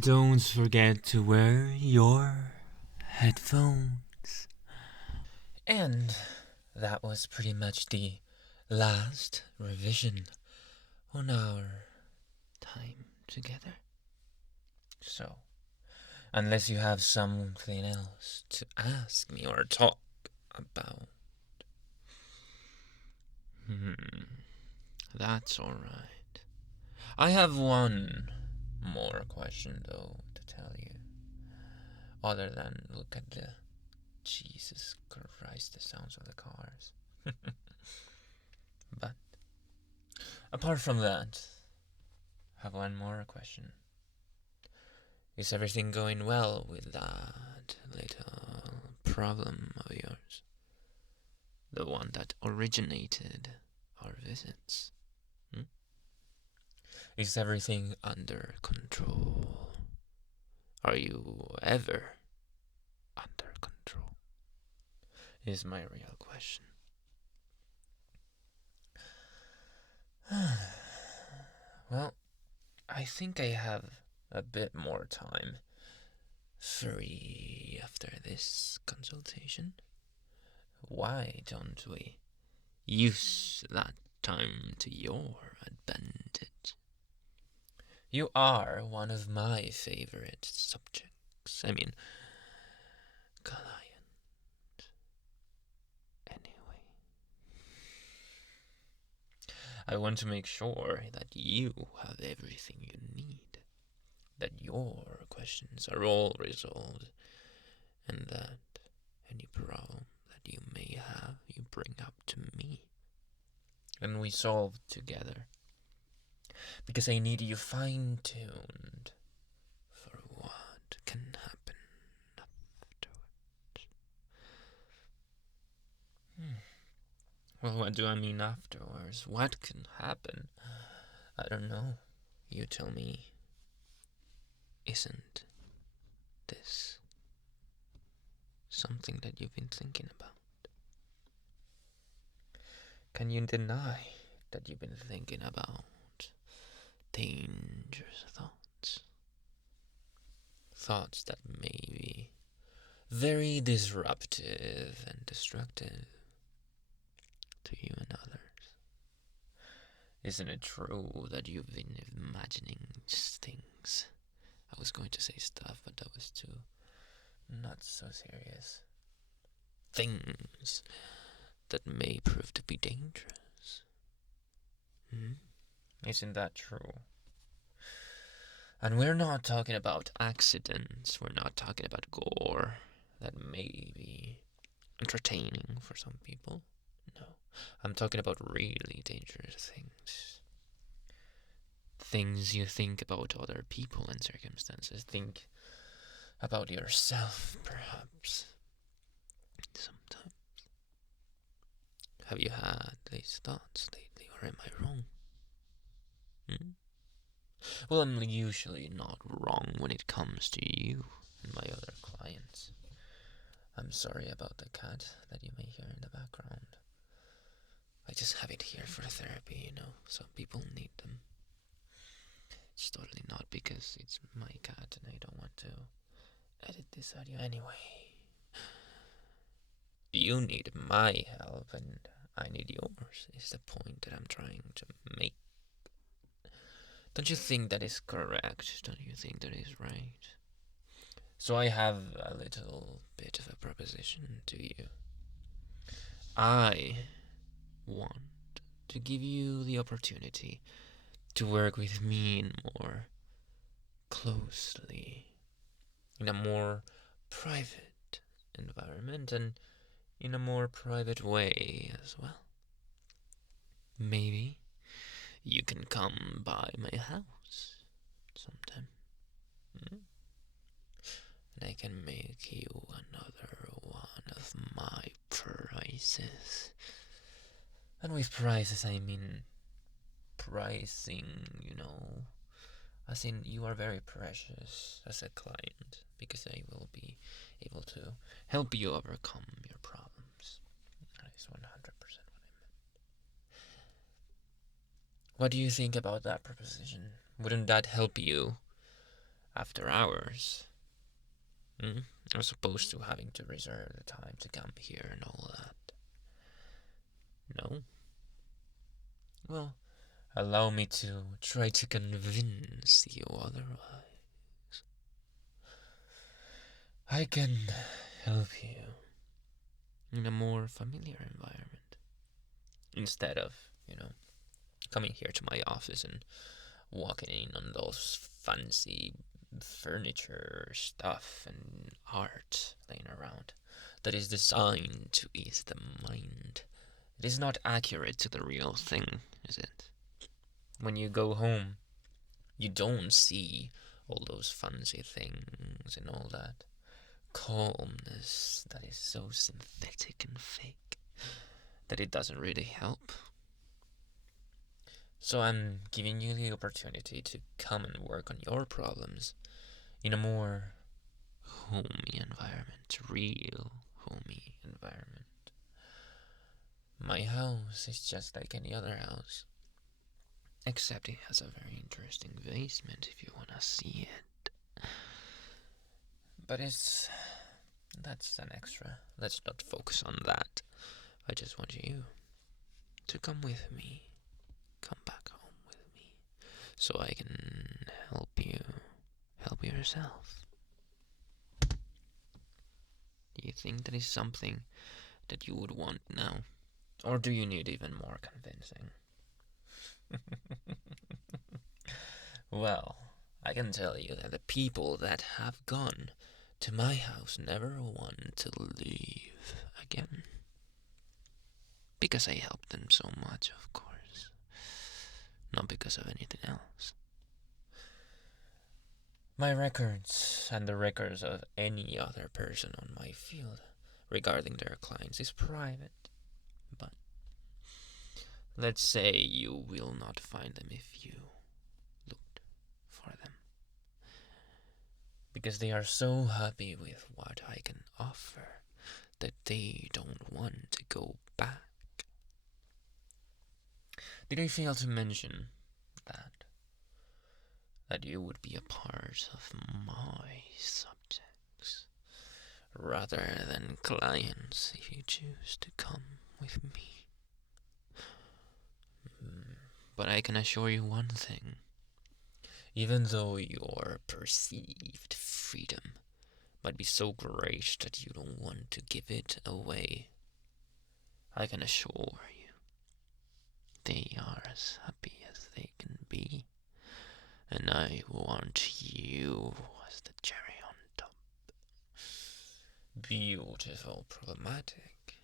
Don't forget to wear your headphones. And that was pretty much the last revision on our time together. So, unless you have something else to ask me or talk about, that's alright. I have one more question, though, to tell you. Other than look at the Jesus Christ, the sounds of the cars. But apart from that, I have one more question. Is everything going well with that little problem of yours? The one that originated our visits? Is everything under control? Are you ever under control? Is my real question. Well, I think I have a bit more time free after this consultation. Why don't we use that time to your advantage? You are one of my favorite subjects. I mean, client. Anyway, I want to make sure that you have everything you need, that your questions are all resolved, and that any problem that you may have, you bring up to me, and we solve together. Because I need you fine-tuned for what can happen afterwards. Well, what do I mean afterwards? What can happen? I don't know. You tell me. Isn't this something that you've been thinking about? Can you deny that you've been thinking about dangerous thoughts? Thoughts that may be very disruptive and destructive to you and others. Isn't it true that you've been imagining things? I was going to say stuff, but that was too not so serious. Things that may prove to be dangerous. Isn't that true? And we're not talking about accidents. We're not talking about gore that may be entertaining for some people. No, I'm talking about really dangerous things. Things you think about other people and circumstances. Think about yourself, perhaps. Sometimes. Have you had these thoughts lately, or am I wrong? Well, I'm usually not wrong when it comes to you and my other clients. I'm sorry about the cat that you may hear in the background. I just have it here for therapy, some people need them. It's totally not because it's my cat and I don't want to edit this audio anyway. You need my help and I need yours, is the point that I'm trying to make. Don't you think that is correct? Don't you think that is right? So I have a little bit of a proposition to you. I want to give you the opportunity to work with me in more closely, in a more private environment and in a more private way as well. Maybe you can come by my house sometime. And I can make you another one of my prizes. And with prizes I mean pricing, as in you are very precious as a client, because I will be able to help you overcome your problems. That is 100% what I meant. What do you think about that proposition? Wouldn't that help you after hours. As opposed to having to reserve the time to come here and all that. No? Well, allow me to try to convince you otherwise. I can help you in a more familiar environment. Instead of, coming here to my office and walking in on those fancy furniture stuff and art laying around that is designed to ease the mind. It is not accurate to the real thing, is it? When you go home, you don't see all those fancy things and all that calmness that is so synthetic and fake that it doesn't really help. So I'm giving you the opportunity to come and work on your problems in a more homey environment, real homey environment. My house is just like any other house, except it has a very interesting basement if you want to see it. But that's an extra. Let's not focus on that. I just want you to come with me. Come back home with me so I can help you help yourself. Do you think that is something that you would want now? Or do you need even more convincing? Well, I can tell you that the people that have gone to my house never want to leave again. Because I helped them so much, of course. Not because of anything else. My records and the records of any other person on my field regarding their clients is private. But let's say you will not find them if you looked for them. Because they are so happy with what I can offer that they don't want to go back. Did I fail to mention that you would be a part of my subjects rather than clients if you choose to come with me? But I can assure you one thing. Even though your perceived freedom might be so great that you don't want to give it away, I can assure you they are as happy as they can be. And I want you as the cherry on top. Beautiful, problematic.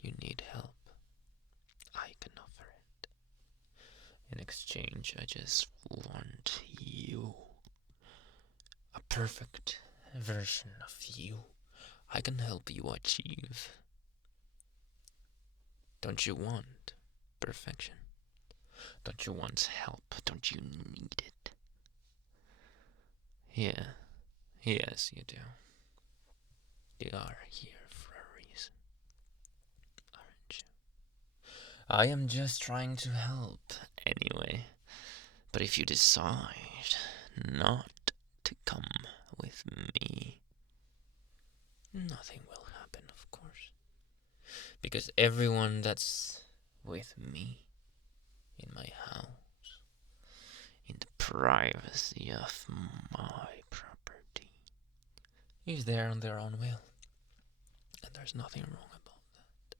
You need help. I can offer it. In exchange, I just want you. A perfect version of you I can help you achieve. Don't you want perfection? Don't you want help? Don't you need it? Yeah. Yes, you do. You are here for a reason, aren't you? I am just trying to help anyway. But if you decide not to come with me, nothing will happen, of course. Because everyone that's with me in my house, in the privacy of my property, is there on their own will. And there's nothing wrong about that.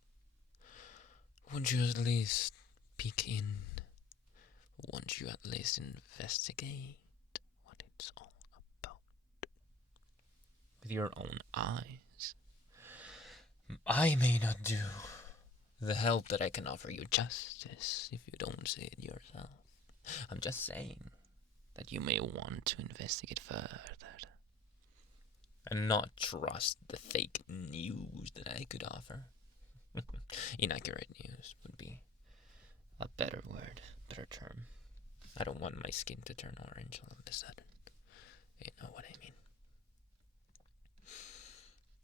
Won't you at least peek in? Won't you at least investigate what it's all about? With your own eyes. I may not do the help that I can offer you justice if you don't see it yourself. I'm just saying that you may want to investigate further and not trust the fake news that I could offer. Inaccurate news would be a better word, better term. I don't want my skin to turn orange all of a sudden. You know what I mean?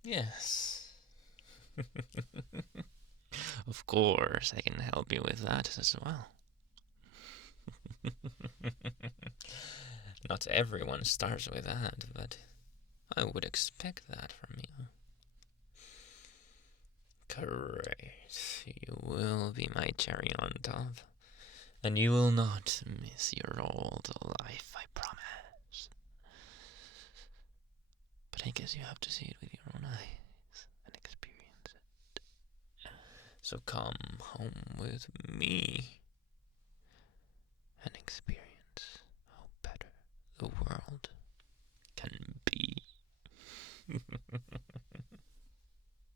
Yes. Of course, I can help you with that as well. Not everyone starts with that, but I would expect that from you. Great. You will be my cherry on top. And you will not miss your old life, I promise. But I guess you have to see it with your own eyes and experience it. So come home with me.